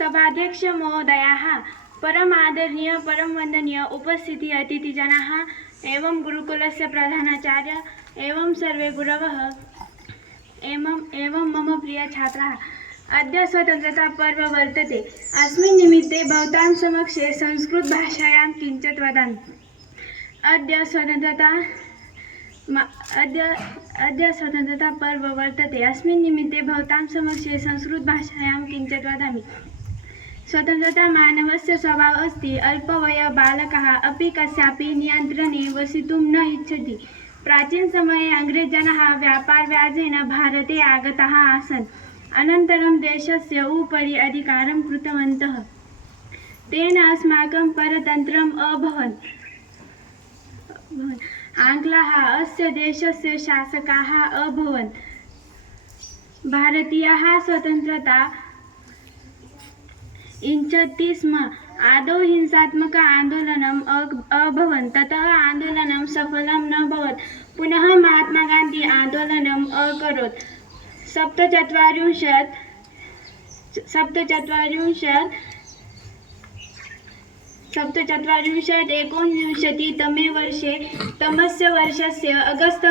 सभाध्यक्ष महोदयाः, परम आदरणीय परम वंदनीय उपस्थिति अतिथिजनाः एवं गुरुकुलस्य प्रधानाचार्य एवं सर्वे गुरवः एवं मम प्रिय छात्राः, अद्य स्वतन्त्रता पर्व वर्तते। अस्मिन् निमित्ते भवतां समक्षे संस्कृत भाषायां किञ्चित् वदामि। अद्य स्वतन्त्रता पर्व वर्तते। अस्मिन् निमित्ते भवतां समक्षे संस्कृत भाषायां किञ्चित् वदामि। स्वतन्त्रता मानवस्य स्वभावः अस्ति। अल्पवय बालकः अपि कस्यापि नियन्त्रणे वसितुं न इच्छति। प्राचीनसमये अंग्रेजजनाः व्यापारव्याजेन भारते आगताः आसन्। अनन्तरं देशस्य उपरि अधिकारं कृतवन्तः। तेन अस्माकं परतन्त्रम् अभवत्। आङ्ग्लाः अस्य देशस्य शासकाः अभवन्। भारतीयाः स्वतन्त्रता इच्छन्ति स्म। आदौ हिंसात्मक आन्दोलनम् अभवन्, ततः आन्दोलनं सफलं न भवत्। पुनः महात्मा गान्धी आन्दोलनम् अकरोत्। 1929 तमस्य वर्षस्य अगस्त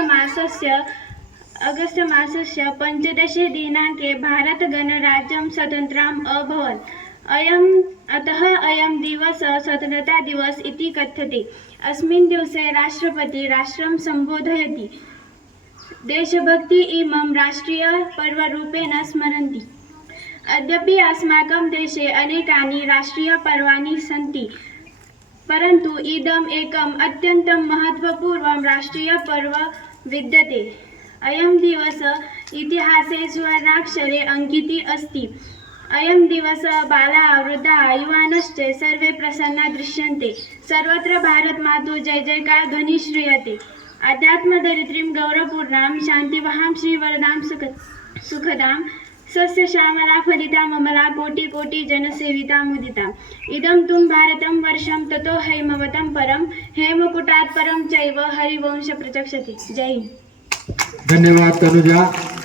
मासस्य 15 दिनाङ्के भारतगणराज्यं स्वतन्त्रम् अभवत्। अतः अयं दिवसः स्वतन्त्रता दिवस इति कथ्यते। अस्मिन् दिवसे राष्ट्रपति राष्ट्रं सम्बोधयति। देशभक्ति इमं राष्ट्रियपर्वरूपेण स्मरन्ति। अद्यापि अस्माकं देशे अनेकानि राष्ट्रियपर्वाणि सन्ति, परन्तु इदम् एकम् अत्यन्तं महत्त्वपूर्णं राष्ट्रियपर्व विद्यते। अयं दिवसः इतिहासे सुवर्णाक्षरे अंकितः अस्ति। अयं दिवसः बालाः, वृद्धाः, युवानश्च सर्वे प्रसन्नाः दृश्यन्ते। सर्वत्र भारतमातुः जय जयकार ध्वनिः श्रूयते। अध्यात्मदरिद्रीं गौरवपूर्णां शान्तिवहां श्रीवरदां सुखदां स्वस्य श्यामला फलितां अमला कोटि जनसेवितां मुदिताम्। इदं तुं भारतं वर्षं ततो हैमवतं परं हेमकूटात् परं चैव हरिवंश प्रचक्षते। जय हिंद। धन्यवाद तनुजा।